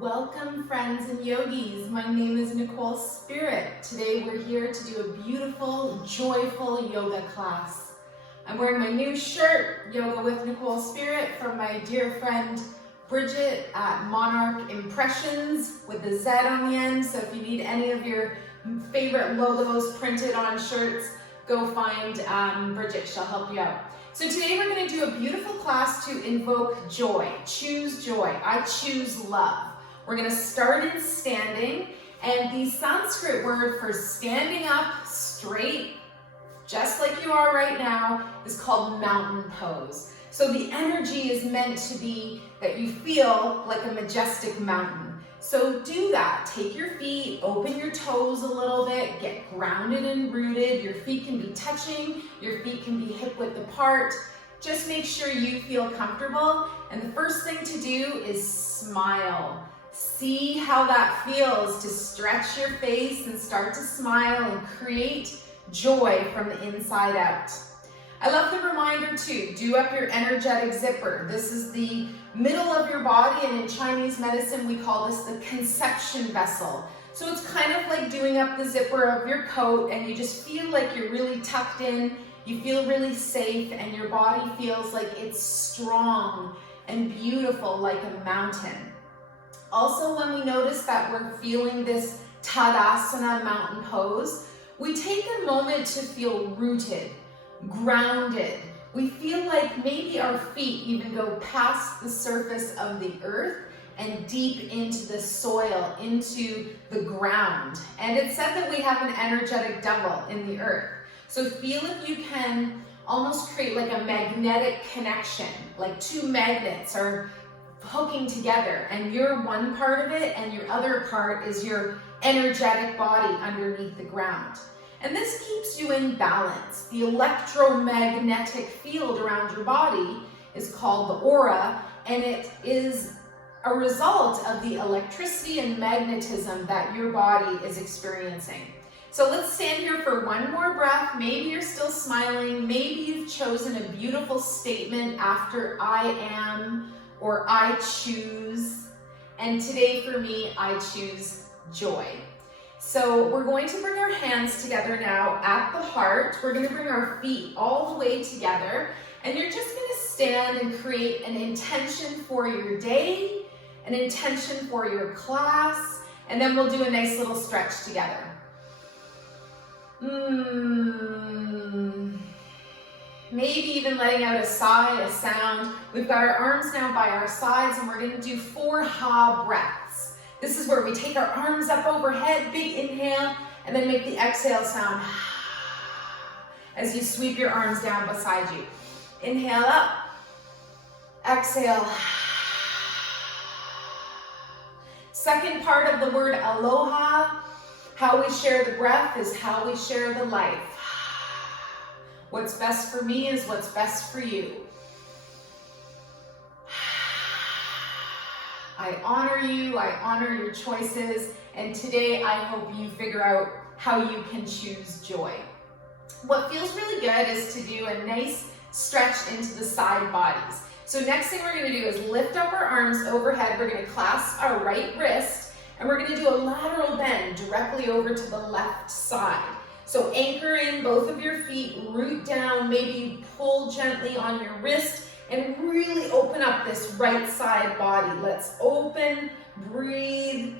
Welcome friends and yogis, my name is Nicole Spirit. Today we're here to do a beautiful, joyful yoga class. I'm wearing my new shirt, Yoga with Nicole Spirit, from my dear friend Bridget at Monarch Impressions with the Z on the end. So if you need any of your favorite logos printed on shirts, go find Bridget, she'll help you out. So today we're going to do a beautiful class to invoke joy. Choose joy. I choose love. We're going to start in standing, and the Sanskrit word for standing up straight, just like you are right now, is called mountain pose. So the energy is meant to be that you feel like a majestic mountain. So do that. Take your feet, open your toes a little bit, get grounded and rooted. Your feet can be touching, your feet can be hip width apart. Just make sure you feel comfortable. And the first thing to do is smile. See how that feels to stretch your face and start to smile and create joy from the inside out. I love the reminder too, do up your energetic zipper. This is the middle of your body, and in Chinese medicine we call this the conception vessel. So it's kind of like doing up the zipper of your coat, and you just feel like you're really tucked in, you feel really safe, and your body feels like it's strong and beautiful like a mountain. Also, when we notice that we're feeling this Tadasana mountain pose, we take a moment to feel rooted, grounded. We feel like maybe our feet even go past the surface of the earth and deep into the soil, into the ground. And it's said that we have an energetic double in the earth. So feel if you can almost create like a magnetic connection, like two magnets are hooking together, and you're one part of it and your other part is your energetic body underneath the ground. And this keeps you in balance. The electromagnetic field around your body is called the aura, and it is a result of the electricity and magnetism that your body is experiencing. So let's stand here for one more breath. Maybe you're still smiling. Maybe you've chosen a beautiful statement after I am or I choose. And today for me, I choose joy. So we're going to bring our hands together now at the heart. We're going to bring our feet all the way together, and you're just going to stand and create an intention for your day, an intention for your class, and then we'll do a nice little stretch together. Maybe even letting out a sigh, a sound. We've got our arms now by our sides, and we're going to do 4 ha breaths. This is where we take our arms up overhead, big inhale, and then make the exhale sound as you sweep your arms down beside you. Inhale up, exhale. Second part of the word aloha, how we share the breath is how we share the life. What's best for me is what's best for you. I honor you, I honor your choices, and today I hope you figure out how you can choose joy. What feels really good is to do a nice stretch into the side bodies. So next thing we're going to do is lift up our arms overhead. We're going to clasp our right wrist, and we're going to do a lateral bend directly over to the left side. So anchor in both of your feet, root down, maybe pull gently on your wrist, and really open up this right side body. Let's open, breathe,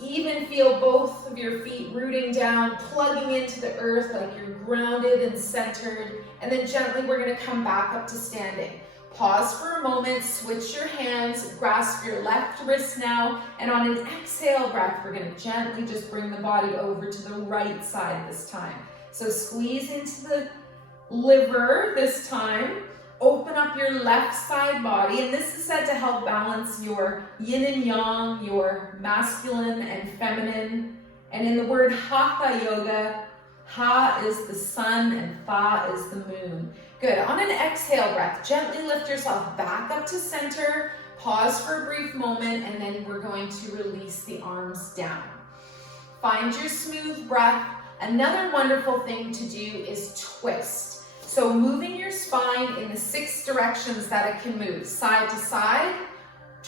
even feel both of your feet rooting down, plugging into the earth like you're grounded and centered. And then gently we're going to come back up to standing. Pause for a moment, switch your hands, grasp your left wrist now, and on an exhale breath, we're going to gently just bring the body over to the right side this time. So squeeze into the liver this time. Open up your left side body, and this is said to help balance your yin and yang, your masculine and feminine. And in the word Hatha Yoga, Ha is the sun and Tha is the moon. Good. On an exhale breath, gently lift yourself back up to center, pause for a brief moment, and then we're going to release the arms down. Find your smooth breath. Another wonderful thing to do is twist. So moving your spine in the 6 directions that it can move, side to side,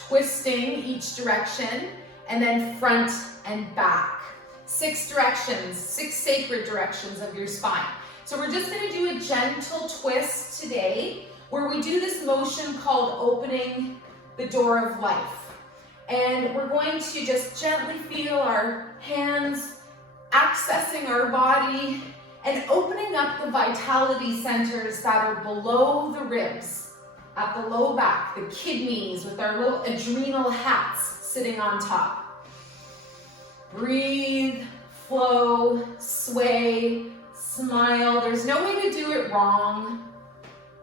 twisting each direction, and then front and back. 6 directions, 6 sacred directions of your spine. So we're just going to do a gentle twist today where we do this motion called opening the door of life. And we're going to just gently feel our hands accessing our body and opening up the vitality centers that are below the ribs, at the low back, the kidneys with our little adrenal hats sitting on top. Breathe, flow, sway, smile. There's no way to do it wrong.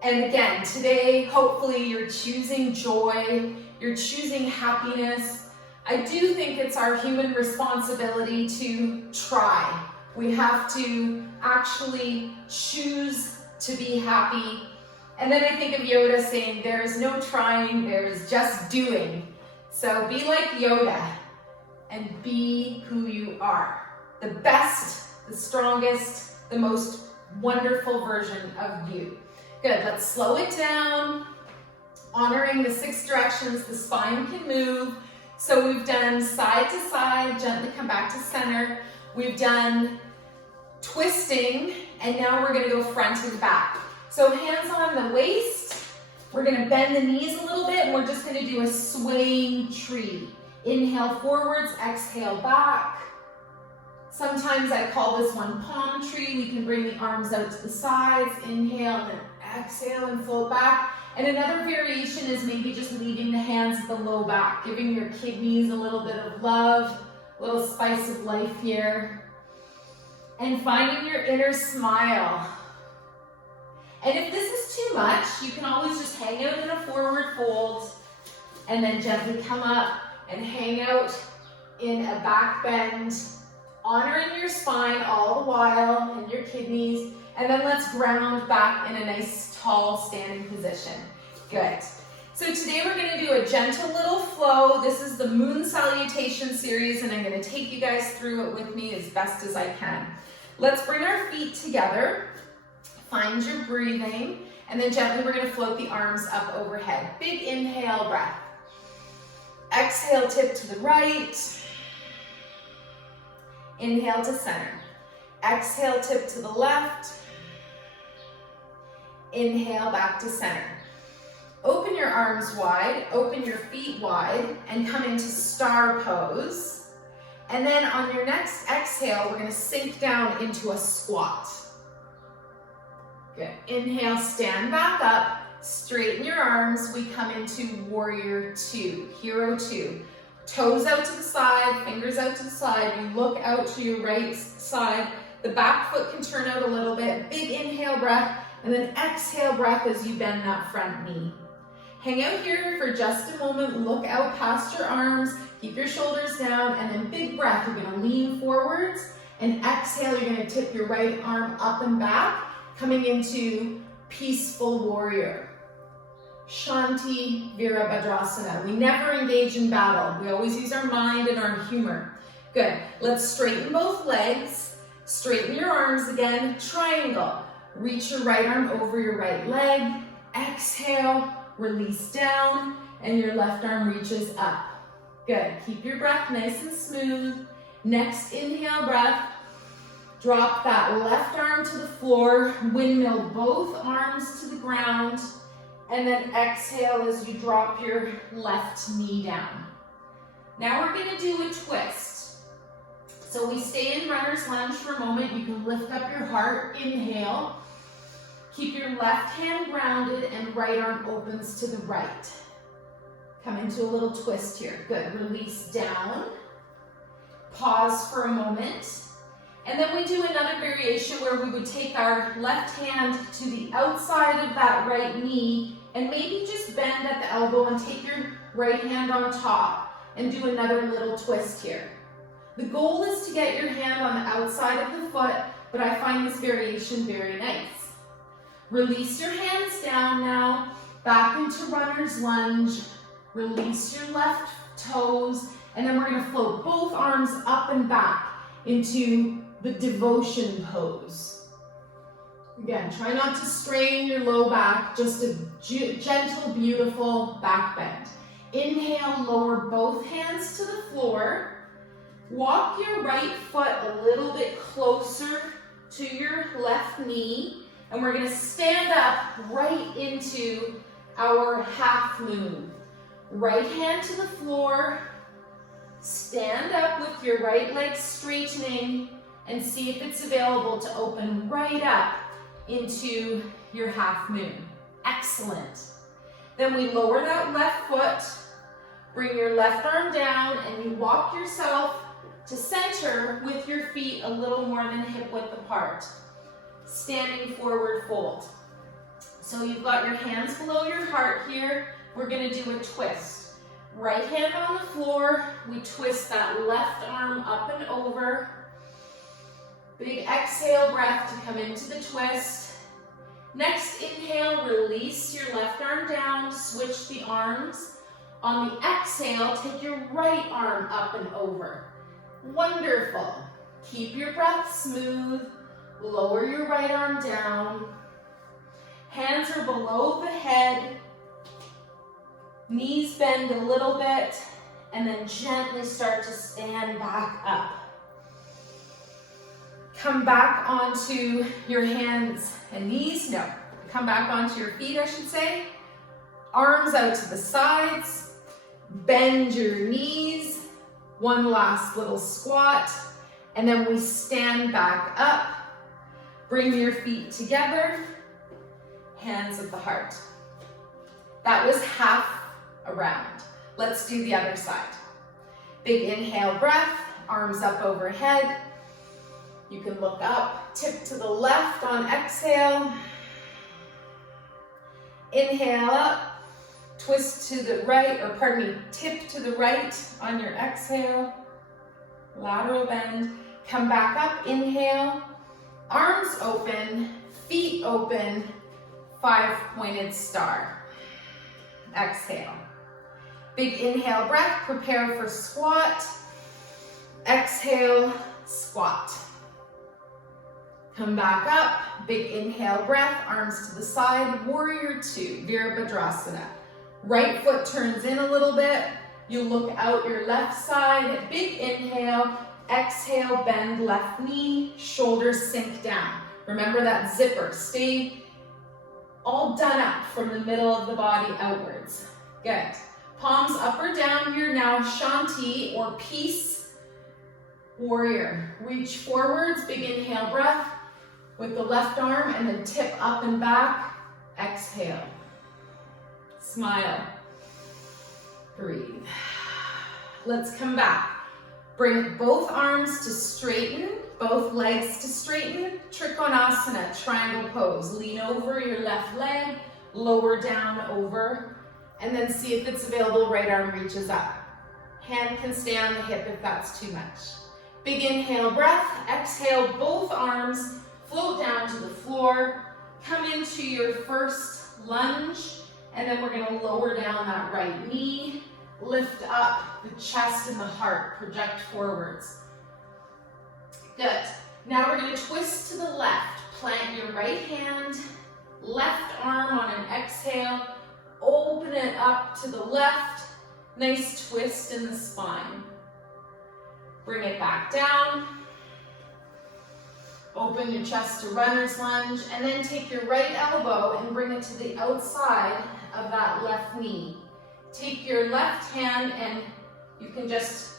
And again, today, hopefully you're choosing joy, you're choosing happiness. I do think it's our human responsibility to try. We have to actually choose to be happy. And then I think of Yoda saying, there is no trying, there is just doing. So be like Yoda and be who you are. The best, the strongest, the most wonderful version of you. Good, let's slow it down. Honoring the 6 directions the spine can move. So we've done side to side, gently come back to center. We've done twisting, and now we're gonna go front and back. So hands on the waist. We're gonna bend the knees a little bit, and we're just gonna do a swaying tree. Inhale forwards, exhale back. Sometimes I call this one palm tree. We can bring the arms out to the sides. Inhale, and then exhale and float back. And another variation is maybe just leaving the hands at the low back, giving your kidneys a little bit of love, a little spice of life here. And finding your inner smile. And if this is too much, you can always just hang out in a forward fold and then gently come up and hang out in a back bend, honoring your spine all the while and your kidneys. And then let's ground back in a nice tall standing position. Good. So today we're going to do a gentle little flow. This is the Moon Salutation series, and I'm going to take you guys through it with me as best as I can. Let's bring our feet together. Find your breathing, and then gently we're going to float the arms up overhead. Big inhale breath. Exhale, tip to the right. Inhale to center. Exhale, tip to the left. Inhale, back to center. Open your arms wide, open your feet wide, and come into star pose. And then on your next exhale, we're going to sink down into a squat. Good. Inhale, stand back up, straighten your arms. We come into warrior 2, hero 2. Toes out to the side, fingers out to the side. You look out to your right side. The back foot can turn out a little bit. Big inhale breath. And then exhale breath as you bend that front knee. Hang out here for just a moment. Look out past your arms. Keep your shoulders down. And then big breath. You're going to lean forwards. And exhale, you're going to tip your right arm up and back. Coming into peaceful warrior. Shanti Virabhadrasana. We never engage in battle. We always use our mind and our humor. Good. Let's straighten both legs. Straighten your arms again. Triangle. Reach your right arm over your right leg. Exhale, release down, and your left arm reaches up. Good. Keep your breath nice and smooth. Next inhale breath. Drop that left arm to the floor. Windmill both arms to the ground. And then exhale as you drop your left knee down. Now we're going to do a twist. So we stay in runner's lunge for a moment. You can lift up your heart. Inhale. Keep your left hand grounded and right arm opens to the right. Come into a little twist here. Good. Release down. Pause for a moment. And then we do another variation where we would take our left hand to the outside of that right knee and maybe just bend at the elbow and take your right hand on top and do another little twist here. The goal is to get your hand on the outside of the foot, but I find this variation very nice. Release your hands down now, back into runner's lunge. Release your left toes, and then we're going to float both arms up and back into the devotion pose. Again, try not to strain your low back, just a gentle, beautiful back bend. Inhale, lower both hands to the floor. Walk your right foot a little bit closer to your left knee. And we're gonna stand up right into our half moon. Right hand to the floor. Stand up with your right leg straightening and see if it's available to open right up into your half moon. Excellent. Then we lower that left foot, bring your left arm down, and you walk yourself to center with your feet a little more than hip width apart. Standing forward fold. So you've got your hands below your heart here. We're gonna do a twist. Right hand on the floor, we twist that left arm up and over. Big exhale breath to come into the twist. Next inhale, release your left arm down, switch the arms. On the exhale, take your right arm up and over. Wonderful. Keep your breath smooth. Lower your right arm down. Hands are below the head. Knees bend a little bit, and then gently start to stand back up. Come back onto your hands and knees. No, come back onto your feet, I should say. Arms out to the sides. Bend your knees. One last little squat. And then we stand back up. Bring your feet together. Hands at the heart. That was half a round. Let's do the other side. Big inhale breath. Arms up overhead. You can look up, tip to the left on exhale. Inhale up, twist to the right, or pardon me, tip to the right on your exhale. Lateral bend. Come back up, inhale. Arms open, feet open, 5-pointed star. Exhale. Big inhale breath, prepare for squat. Exhale, squat. Come back up, big inhale breath, arms to the side, warrior two, Virabhadrasana. Right foot turns in a little bit, you look out your left side, big inhale, exhale, bend left knee, shoulders sink down. Remember that zipper, stay all done up from the middle of the body outwards. Good. Palms up or down here now, Shanti or peace warrior. Reach forwards, big inhale breath with the left arm and then tip up and back. Exhale. Smile. Breathe. Let's come back. Bring both arms to straighten, both legs to straighten. Trikonasana, triangle pose. Lean over your left leg, lower down over, and then see if it's available, right arm reaches up. Hand can stay on the hip if that's too much. Big inhale breath, exhale, both arms float down to the floor. Come into your first lunge, and then we're gonna lower down that right knee. Lift up the chest and the heart, project forwards. Good. Now we're going to twist to the left. Plant your right hand, left arm on an exhale. Open it up to the left. Nice twist in the spine. Bring it back down. Open your chest to runner's lunge, and then take your right elbow and bring it to the outside of that left knee. Take your left hand and you can just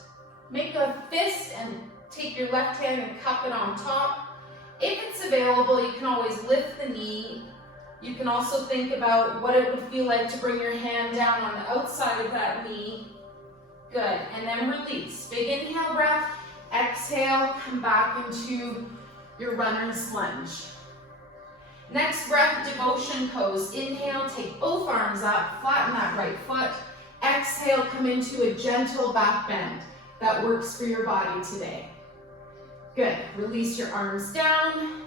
make a fist and take your left hand and cup it on top. If it's available, you can always lift the knee. You can also think about what it would feel like to bring your hand down on the outside of that knee. Good, and then release. Big inhale breath, exhale, come back into your runner's lunge. Next breath, devotion pose. Inhale, take both arms up, flatten that right foot. Exhale, come into a gentle back bend. That works for your body today. Good, release your arms down.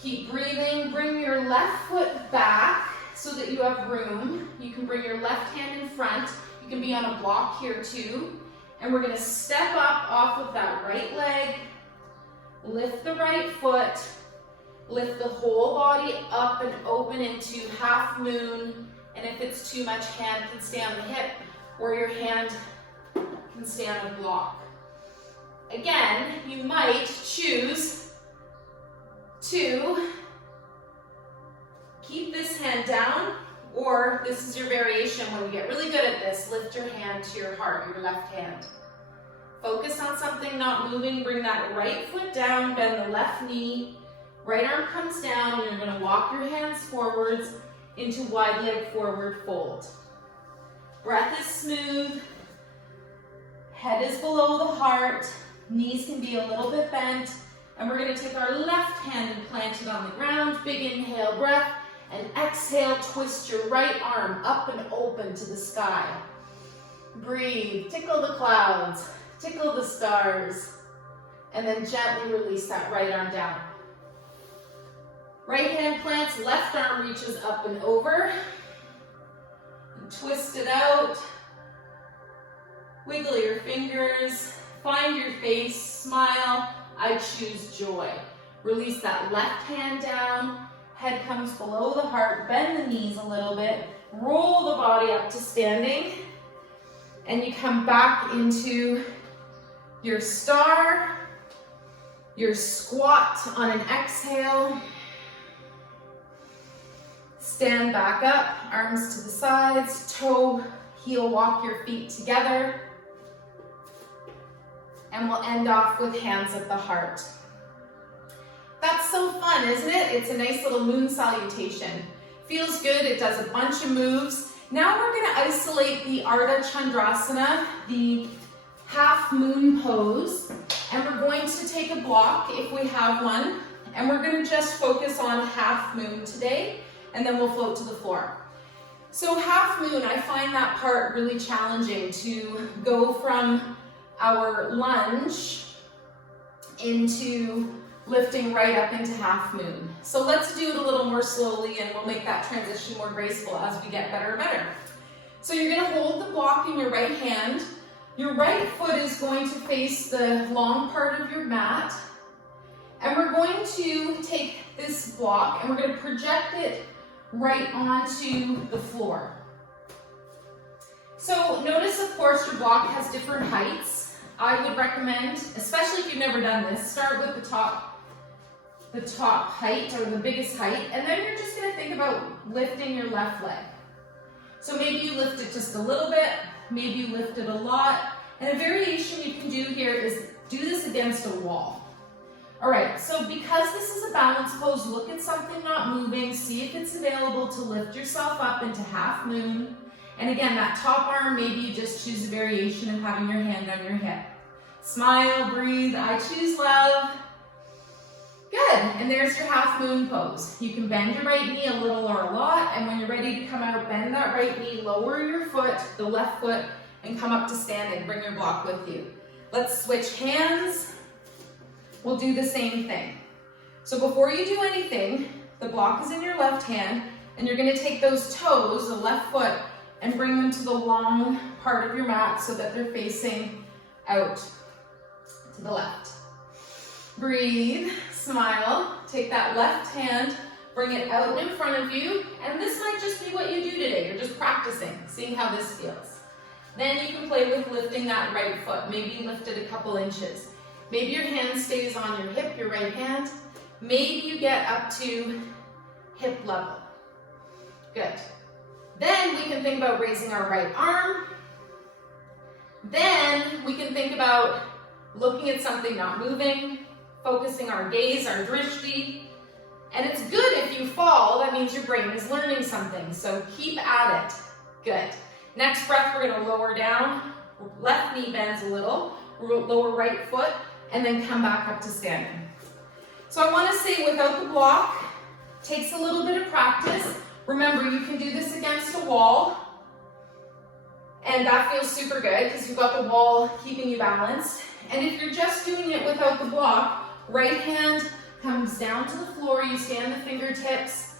Keep breathing, bring your left foot back so that you have room. You can bring your left hand in front. You can be on a block here too. And we're gonna step up off of that right leg, lift the right foot, lift the whole body up and open into half moon, And if it's too much, hand can stay on the hip, or your hand can stay on a block. Again, you might choose to keep this hand down, or this is your variation when you get really good at this, lift your hand to your heart, your left hand. Focus on something not moving, bring that right foot down, bend the left knee, right arm comes down, and you're gonna walk your hands forwards into wide leg forward fold. Breath is smooth, head is below the heart, knees can be a little bit bent, and we're gonna take our left hand and plant it on the ground. Big inhale, breath, and exhale, twist your right arm up and open to the sky. Breathe, tickle the clouds, tickle the stars, and then gently release that right arm down. Right hand plants, left arm reaches up and over. And twist it out. Wiggle your fingers, find your face, smile. I choose joy. Release that left hand down. Head comes below the heart, bend the knees a little bit, roll the body up to standing, and you come back into your star, your squat on an exhale. Stand back up, arms to the sides, toe, heel, walk your feet together. And we'll end off with hands at the heart. That's so fun, isn't it? It's a nice little moon salutation. Feels good, it does a bunch of moves. Now we're gonna isolate the Ardha Chandrasana, the half moon pose, and we're going to take a block if we have one, and we're gonna just focus on half moon today, and then we'll float to the floor. So half moon, I find that part really challenging to go from our lunge into lifting right up into half moon. So let's do it a little more slowly and we'll make that transition more graceful as we get better and better. So you're gonna hold the block in your right hand. Your right foot is going to face the long part of your mat. And we're going to take this block and we're gonna project it right onto the floor. So notice, of course, your block has different heights. I would recommend, especially if you've never done this, start with the top height or the biggest height, and then you're just gonna think about lifting your left leg. So maybe you lift it just a little bit, maybe you lift it a lot, and a variation you can do here is do this against a wall. All right, so because this is a balance pose, look at something not moving, see if it's available to lift yourself up into half moon. And again, that top arm, maybe you just choose a variation of having your hand on your hip. Smile, breathe, I choose love. Good, and there's your half moon pose. You can bend your right knee a little or a lot, and when you're ready to come out, bend that right knee, lower your foot, the left foot, and come up to standing. Bring your block with you. Let's switch hands. We'll do the same thing. So before you do anything, the block is in your left hand, and you're gonna take those toes, the left foot, and bring them to the long part of your mat so that they're facing out to the left. Breathe, smile, take that left hand, bring it out in front of you, and this might just be what you do today. You're just practicing, seeing how this feels. Then you can play with lifting that right foot. Maybe you lift it a couple inches. Maybe your hand stays on your hip, your right hand. Maybe you get up to hip level. Good. Then we can think about raising our right arm. Then we can think about looking at something not moving, focusing our gaze, our drishti. And it's good if you fall, that means your brain is learning something. So keep at it. Good. Next breath, we're gonna lower down. Left knee bends a little. Lower right foot, and then come back up to standing. So I wanna say without the block, takes a little bit of practice. Remember, you can do this against a wall, and that feels super good because you've got the wall keeping you balanced. And if you're just doing it without the block, right hand comes down to the floor, you stand the fingertips,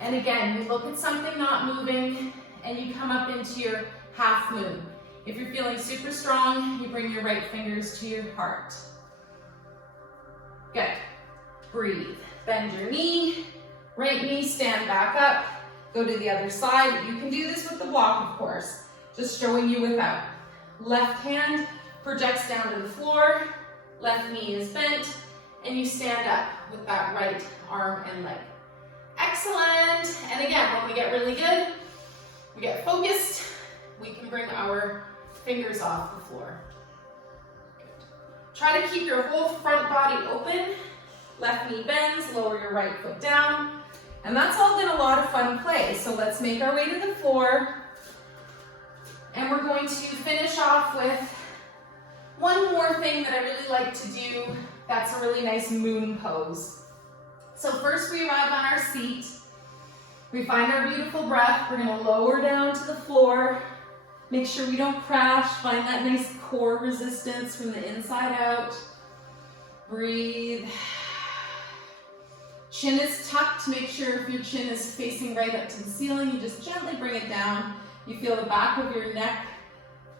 and again, you look at something not moving, and you come up into your half moon. If you're feeling super strong, you bring your right fingers to your heart. Good. Breathe. Bend your knee, right knee, stand back up. Go to the other side. You can do this with the block, of course. Just showing you without. Left hand projects down to the floor. Left knee is bent. And you stand up with that right arm and leg. Excellent. And again, when we get really good, we get focused, we can bring our fingers off the floor. Good. Try to keep your whole front body open. Left knee bends, lower your right foot down. And that's all been a lot of fun play. So let's make our way to the floor. And we're going to finish off with one more thing that I really like to do. That's a really nice moon pose. So first we arrive on our seat. We find our beautiful breath. We're gonna lower down to the floor. Make sure we don't crash. Find that nice core resistance from the inside out. Breathe. Chin is tucked. Make sure if your chin is facing right up to the ceiling, you just gently bring it down. You feel the back of your neck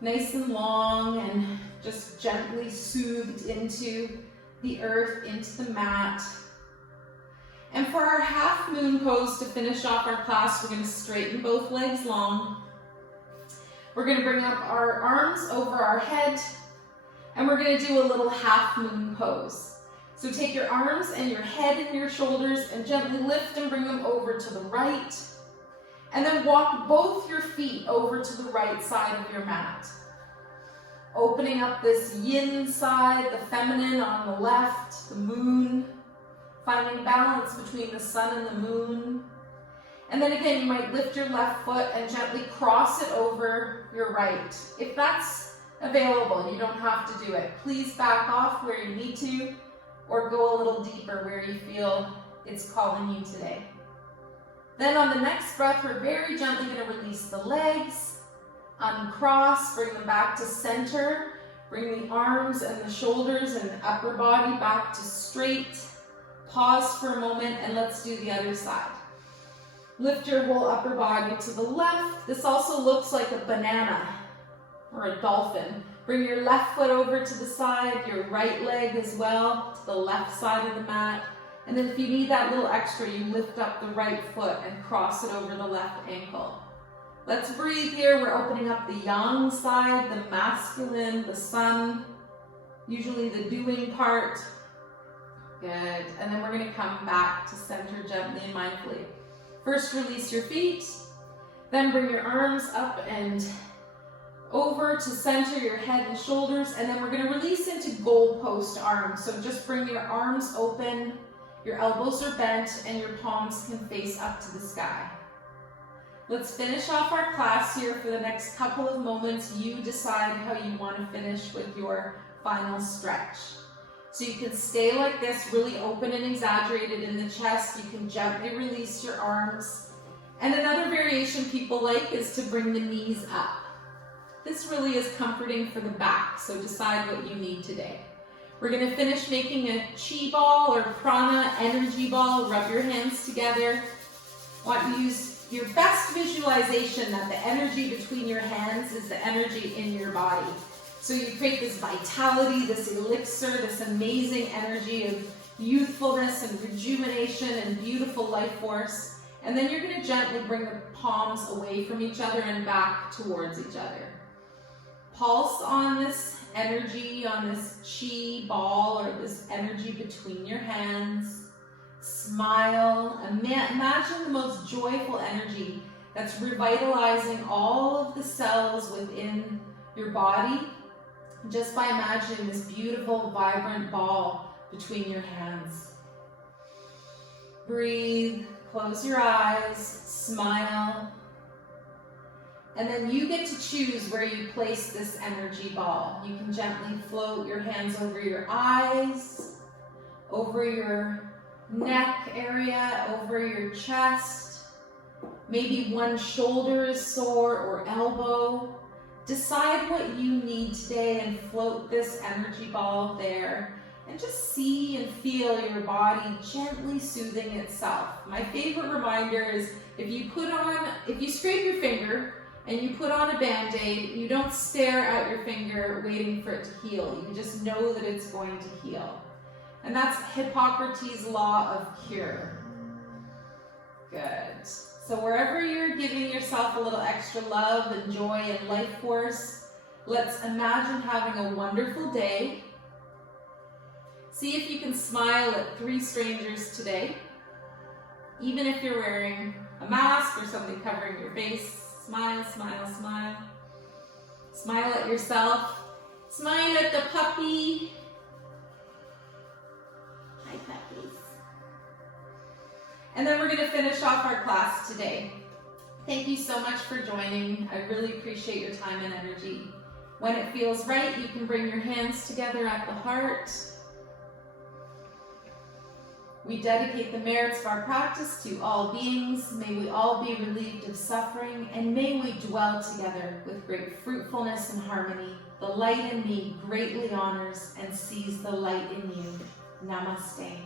nice and long and just gently soothed into the earth, into the mat. And for our half moon pose to finish off our class, we're going to straighten both legs long. We're going to bring up our arms over our head, and we're going to do a little half moon pose. So take your arms and your head and your shoulders and gently lift and bring them over to the right. And then walk both your feet over to the right side of your mat. Opening up this yin side, the feminine on the left, the moon. Finding balance between the sun and the moon. And then again, you might lift your left foot and gently cross it over your right. If that's available, you don't have to do it. Please back off where you need to, or go a little deeper where you feel it's calling you today. Then on the next breath, we're very gently going to release the legs, uncross, bring them back to center, bring the arms and the shoulders and the upper body back to straight. Pause for a moment and let's do the other side. Lift your whole upper body to the left. This also looks like a banana or a dolphin. Bring your left foot over to the side, your right leg as well to the left side of the mat. And then if you need that little extra, you lift up the right foot and cross it over the left ankle. Let's breathe here. We're opening up the yang side, the masculine, the sun, usually the doing part. Good. And then we're going to come back to center gently and mindfully. First, release your feet. Then bring your arms up and over to center your head and shoulders. And then we're going to release into goalpost arms. So just bring your arms open, your elbows are bent, and your palms can face up to the sky. Let's finish off our class here for the next couple of moments. You decide how you want to finish with your final stretch. So you can stay like this, really open and exaggerated in the chest. You can gently release your arms. And another variation people like is to bring the knees up. This really is comforting for the back, so decide what you need today. We're going to finish making a chi ball or prana energy ball. Rub your hands together. Want you to use your best visualization that the energy between your hands is the energy in your body. So you create this vitality, this elixir, this amazing energy of youthfulness and rejuvenation and beautiful life force. And then you're going to gently bring the palms away from each other and back towards each other. Pulse on this energy, on this chi ball or this energy between your hands. Smile. Imagine the most joyful energy that's revitalizing all of the cells within your body. Just by imagining this beautiful, vibrant ball between your hands. Breathe, close your eyes, smile. And then you get to choose where you place this energy ball. You can gently float your hands over your eyes, over your neck area, over your chest. Maybe one shoulder is sore or elbow. Decide what you need today and float this energy ball there. And just see and feel your body gently soothing itself. My favorite reminder is if you scrape your finger and you put on a Band-Aid, you don't stare at your finger waiting for it to heal. You just know that it's going to heal. And that's Hippocrates' law of cure. Good. So wherever you're giving yourself a little extra love and joy and life force, let's imagine having a wonderful day. See if you can smile at 3 strangers today. Even if you're wearing a mask or something covering your face, smile, smile, smile. Smile at yourself. Smile at the puppy. Hi, puppies. And then we're going to finish off our class today. Thank you so much for joining. I really appreciate your time and energy. When it feels right, you can bring your hands together at the heart. We dedicate the merits of our practice to all beings. May we all be relieved of suffering, and may we dwell together with great fruitfulness and harmony. The light in me greatly honors and sees the light in you. Namaste.